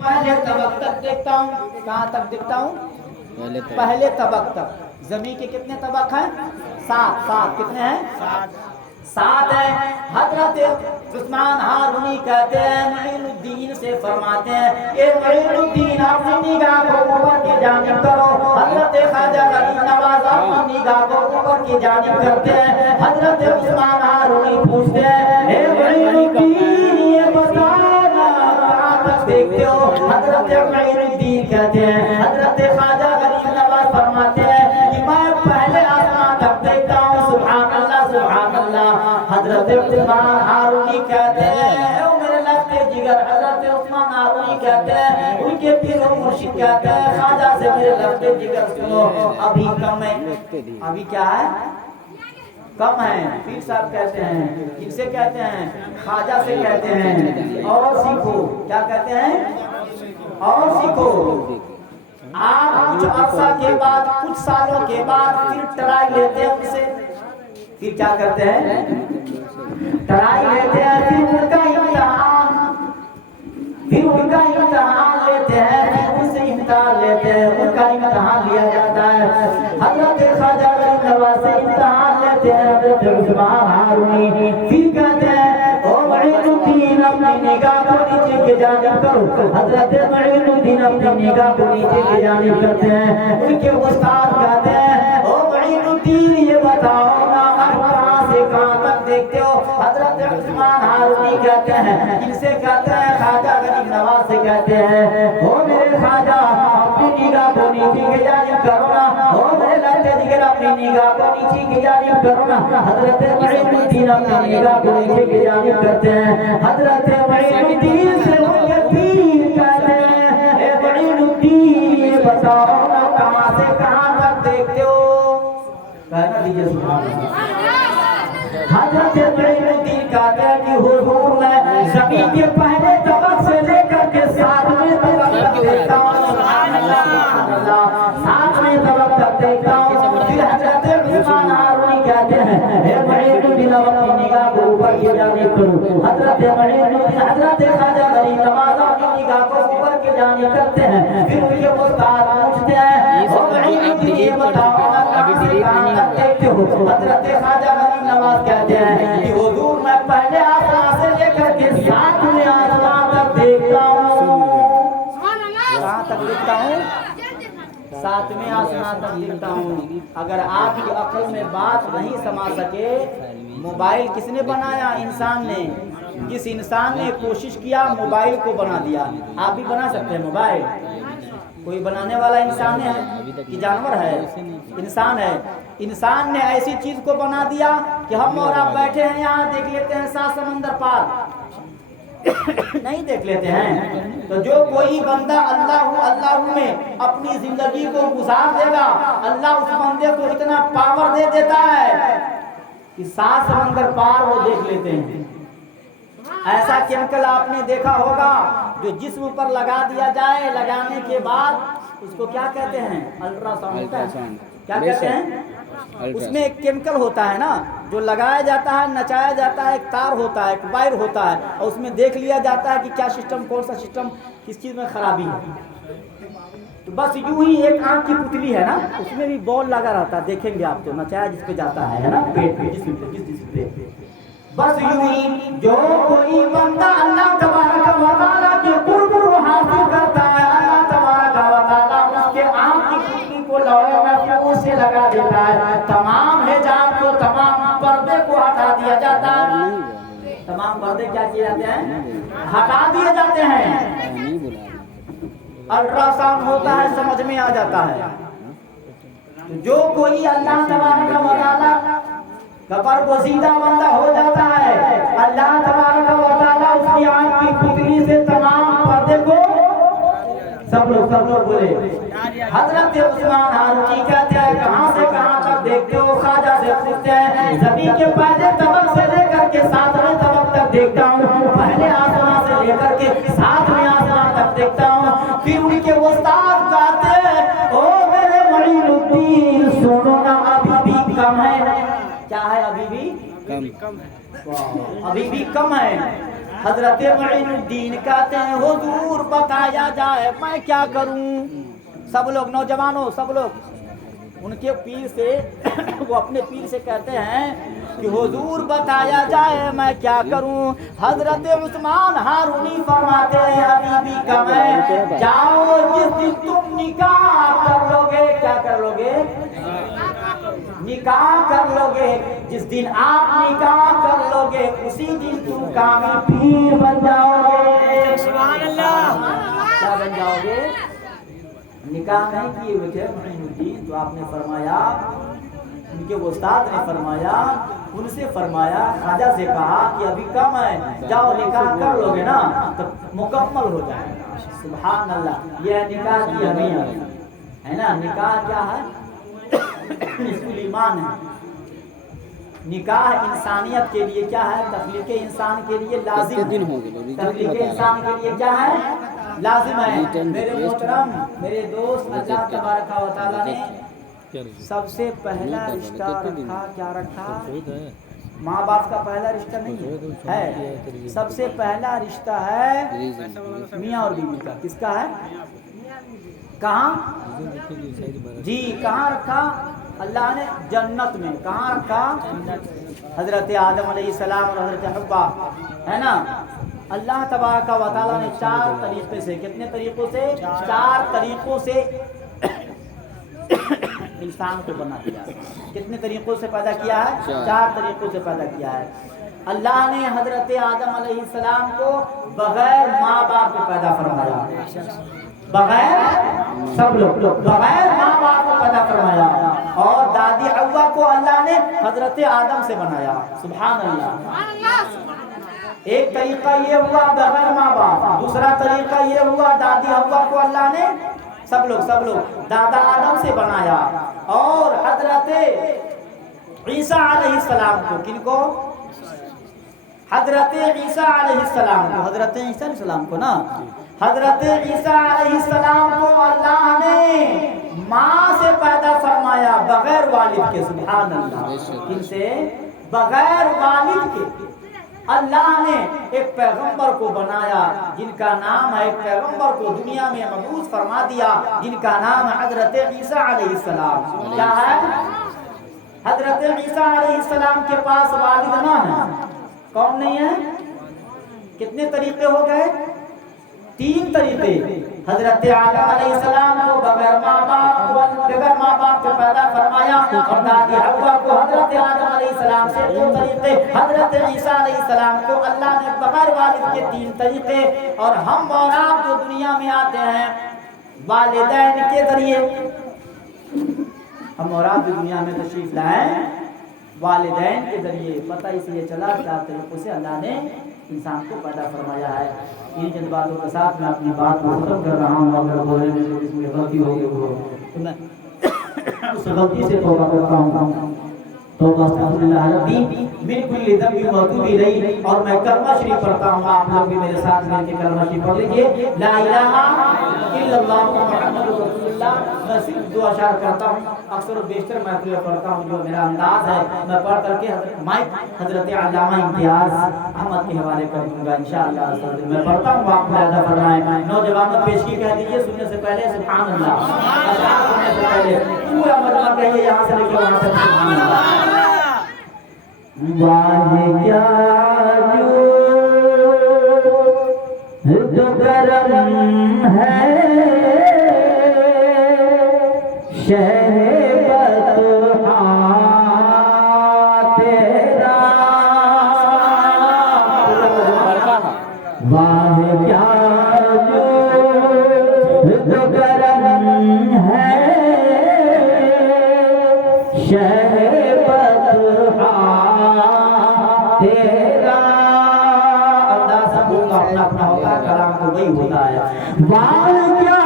पहले तबक तक देखता हूँ। कहाँ तक देखता हूँ? पहले तबक तक। जमीन के कितने तबक हैं? 7। 7 कितने हैं? 7 है। हजरत उस्मान हारूनी कहते हैं, मुइनुद्दीन से फरमाते हैं, ए मुइनुद्दीन अपनी निगाह को ऊपर की जानिब करो। हजरत ख्वाजा गरीब नवाज अपनी निगाह को ऊपर की जानिब करते हैं। हजरत उस्मान हारूनी पूछते हैं, ए मुइनुद्दीन ये बताना कहाँ तक देखते हो? हजरत मुइनुद्दीन कहते हैं, हजरत ख्वाजा गरीब नवाज फरमाते हैं कि मैं पहले आसमान तक देखता हूँ। सुभान अल्लाह, सुभान अल्लाह। हजरत उस्मान हारूनी कहते हैं, ओ मेरे लफ्ते जिगर, हजरत उस्मान हारूनी कहते हैं, उनके पीर और मुर्शिद कहते हैं, ख्वाजा से मेरे लफ्ते जिगर सुनो, अभी कम है। अभी क्या है? कम है। पीर साहब कहते हैं, किससे कहते हैं? ख्वाजा से कहते हैं, और सीखो। क्या कहते हैं? और सीखो। आप कुछ अरसा के बाद, कुछ सालों के बाद फिर ट्राई लेते हैं उनसे। फिर क्या करते हैं? ट्राई लेते हैं, फिर उनका इम्तिहान लेते हैं, फिर उनसे इम्तिहान लेते हैं, उनका इम्तिहान लिया जाता है। हजरत ख्वाजा गरीब नवाज से इम्तिहान लेते हैं हजरत उस्मान हारूनी। फिर कहते हैं, ओ मुइनुद्दीन अपनी निगाह को नीचे की जानिब करो। हजरत मुइनुद्दीन अपनी निगाह को नीचे की जानिब करते हैं। उनके उस्ताद कहते हैं, ओ मुइनुद्दीन ये बताओ ना कहाँ से कहाँ तक देखते हो? हजरत उस्मान हारूनी कहते हैं, किनसे कहते हैं? ख्वाजा गरीब नवाज से कहते हैं, ओ मेरे ख्वाजा अपनी निगाह को नीचे की जानिब करो ना। ओ मेरे लफ्ते जिगर अपनी निगाह को नीचे की जानिब करो ना। हजरत मुइनुद्दीन अपनी निगाह को नीचे की जानिब करते हैं। हजरत मुइनुद्दीन से उनके पीर कहते हैं, ए मुइनुद्दीन ये बताओ ना कहाँ से कहाँ तक देखते हो? कहना दीजिए सुभान अल्लाह। हजरत मुइनुद्दीन कहते हैं कि हुजूर मैं ज़मीन के पहले तबक से लेकर के 7वें तबक तक देखता हूँ। सुभान अल्लाह, सुभान अल्लाह। 7वें तबक तक देखता हूँ। फिर हजरत उस्मान हारूनी कहते हैं, हे मुइनुद्दीन अपनी निगाह को ऊपर की जानिब करो। हजरत मुइनुद्दीन, हजरत ख्वाजा गरीब नवाज अपनी निगाह को ऊपर की जानिब करते हैं। फिर उनके उस्ताद पूछते हैं, ओ मुइनुद्दीन ये बताओ ना कहाँ से कहाँ तक देखते हो? हजरत ख्वाजा गरीब नवाज कहते हैं कि हुजूर मैं पहले आसमान से लेकर के 7वें आसमान तक देखता हूँ। कहाँ तक देखता हूँ? 7वें आसमान तक देखता हूँ। अगर आपकी अक्ल में बात नहीं समा सके, मोबाइल किसने बनाया? इंसान ने। जिस इंसान ने कोशिश किया मोबाइल को बना दिया। आप भी बना सकते हैं मोबाइल। कोई बनाने वाला इंसान है कि जानवर है? इंसान है। इंसान ने ऐसी चीज को बना दिया कि हम और आप बैठे हैं यहाँ, देख लेते हैं 7 समंदर पार नहीं देख लेते हैं। तो जो कोई बंदा अल्लाह में अपनी जिंदगी को गुजार देगा, अल्लाह उस बंदे को इतना पावर दे देता है कि 7 समंदर पार वो देख लेते हैं। ऐसा केमिकल आपने देखा होगा जो जिस्म पर लगा दिया जाए, लगाने के बाद उसको क्या कहते हैं? अल्ट्रासाउंड। क्या कहते हैं? उसमें एक केमिकल होता है ना, जो लगाया जाता है, नचाया जाता है, एक तार होता है, एक वायर होता है, और उसमें देख लिया जाता है कि क्या सिस्टम, कौन सा सिस्टम, किस चीज में खराबी है। तो बस यूं ही एक आंख की पुतली है ना, उसमें भी बॉल लगा रहता है, देखेंगे आप तो, नचाया जिस पे जाता है ना, पेट पे, जिस पे। बस यूं ही जो कोई बंदा अल्लाह तबारक व तआला के कुर्ब को हासिल करता है, अल्लाह तबारक व तआला उसके आंख की पुतली को लौहे महफूज से लगा देता है। तमाम हिजाब को, तमाम पर्दे को हटा दिया जाता है। तमाम पर्दे क्या किए जाते हैं? हटा दिए जाते हैं। अल्ट्रासाउंड होता है, समझ में आ जाता है। तो जो कोई अल्लाह तबारक व तआला कबर पोशीदा बंदा हो जाता है, अल्लाह तबारक व तआला उसकी आंख की पुतली से तमाम पर्दे को, सब लोग बोले। हजरत उस्मान हारूनी कहते हैं, कहाँ से कहाँ तक देखते हो? ख्वाजा से पूछते हैं, ज़मीन के पहले तबक से लेकर के 7वें तबक तक देखता हूँ। पहले आसमान से लेकर के 7वें आसमान तक देखता हूँ। फिर उनके उस्ताद कहते हैं, ओ मेरे मुइनुद्दीन सुनो ना, अभी भी कम है। क्या है? अभी भी कम है। अभी भी कम है। حضرت معین الدین کہتے ہیں حضور بتایا جائے میں کیا کروں. سب لوگ نوجوانوں سب لوگ ان کے پیر سے وہ اپنے پیر سے کہتے ہیں کہ حضور بتایا جائے میں کیا کروں. حضرت عثمان ہارونی فرماتے ہیں حبیبی کا میں جاؤ جس دن تم نکاح کر لو گے. کیا کر لو گے؟ نکاح کر لو گے. جس دن آپ نکاح کر لو گے اسی دن تم کامل پیر بن جاؤ گے. سبحان اللہ. کیا بن جاؤ گے؟ نکاح نہیں کیے ہوئے تھے معین الدین تو آپ نے فرمایا ان کے استاد نے فرمایا ان سے فرمایا خواجہ سے کہا کہ ابھی کم ہے جاؤ نکاح کر لو گے نا تو مکمل ہو جائے گا. سبحان اللہ. یہ نکاح کی اہمیت ہے نا. نکاح کیا ہے؟ اس کو ایمان ہے. نکاح انسانیت کے لیے کیا ہے؟ تخلیق انسان کے لیے لازم ہے. تخلیق انسان کے لیے کیا ہے؟ لازم ہے. میرے محترم میرے دوست اللہ تبارک و تعالیٰ نے سب سے پہلا رشتہ رکھا. کیا رکھا؟ ماں باپ کا پہلا رشتہ نہیں ہے. سب سے پہلا رشتہ ہے میاں اور بیوی کا. کس کا ہے؟ کہاں؟ جی کہاں رکھا؟ اللہ نے جنت میں. کہاں رکھا؟ حضرت آدم علیہ السلام اور حضرت حوا ہے نا. اللہ تبارک و تعالیٰ نے 4 طریقے سے. کتنے طریقوں سے؟ 4 طریقوں سے انسان کو بنا دیا. کتنے طریقوں سے پیدا کیا ہے؟ 4 طریقوں سے پیدا کیا ہے. اللہ نے حضرت آدم علیہ السلام کو بغیر ماں باپ کے پیدا فرمایا. بغیر سب لوگ بغیر ماں باپ کو پیدا فرمایا. اور دادی حوا کو اللہ نے حضرت آدم سے بنایا. سبحان اللہ. ایک طریقہ یہ ہوا بغیر ماں باپ. دوسرا طریقہ یہ ہوا دادی حوا کو اللہ نے سب لوگ دادا آدم سے بنایا. اور حضرت عیسیٰ علیہ السلام کو کن کو؟ حضرت عیسیٰ علیہ السلام کو. حضرت عیسیٰ علیہ السلام کو نا. حضرت عیسیٰ علیہ السلام کو اللہ نے ماں سے پیدا فرمایا بغیر والد کے. سبحان اللہ. کن سے؟ بغیر والد کے. اللہ نے ایک پیغمبر کو بنایا جن کا نام ہے. ایک پیغمبر کو دنیا میں مبعوث فرما دیا جن کا نام ہے حضرت عیسیٰ علیہ السلام. کیا ہے؟ حضرت عیسیٰ علیہ السلام کے پاس والد نہ ہے. کون نہیں ہے؟ کتنے طریقے ہو گئے؟ 3 طریقے. حضرت آدم علیہ السلام کو بغیر ماں باپ کے پیدا فرمایا. اور دادی حوا کو حضرت آدم علیہ السلام سے 2 طریقے. حضرت عیسیٰ علیہ السلام کو اللہ نے بغیر والد کے 3 طریقے. اور ہم اور آپ جو دنیا میں آتے ہیں والدین کے ذریعے. ہم اور آپ جو دنیا میں تشریف لائیں والدین کے ذریعے. پتہ اس لیے چلا 4 طریقوں سے اللہ نے انسان کو پیدا فرمایا ہے. ان چند باتوں کے ساتھ میں اپنی بات کو ختم کر رہا ہوں. اگر بولنے میں اس میں غلطی ہو گئی ہو تو میں اس غلطی سے توبہ کرتا ہوں. توبہ استغفراللہ ربی من کل ذنب و اتوب الیہ. اور میں کلمہ شریف پڑھتا ہوں. آپ لوگ بھی میرے ساتھ مل کے کلمہ شریف پڑھ لیجیے. لا الہ الا اللہ محمد رسول اللہ. میں صرف 2 اشعار کرتا ہوں. اکثر و بیشتر محفل پڑھتا ہوں. جو میرا انداز ہے میں پڑھ کر کے مائک حضرت علامہ امتیاز احمد کے حوالے کر دوں گا انشاءاللہ. میں پڑھتا ہوں آپ ادا فرمائیں. نوجوانوں پیشگی کہہ دیجیے سننے سے پہلے سبحان اللہ. اشعار سننے سے پہلے پورا مجمع کہیے یہاں سے لے کے وہاں تک سبحان اللہ. واہ کیا جو کرم ہے شہر بطحا تیرا. واہ کیا جو کرم ہے شہر بطحا تیرا. انداز سب کا اپنا اپنا ہوتا ہے. کلام کو وہی ہوتا ہے. واہ کیا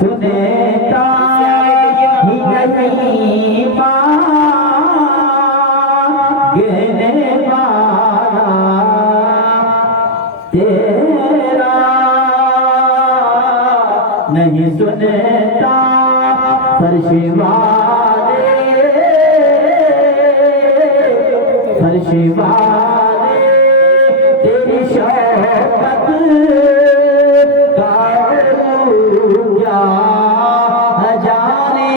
سنتا ہی نہیں مانگنے والا تیرا نہیں سنتا فرش والے تیری شوقت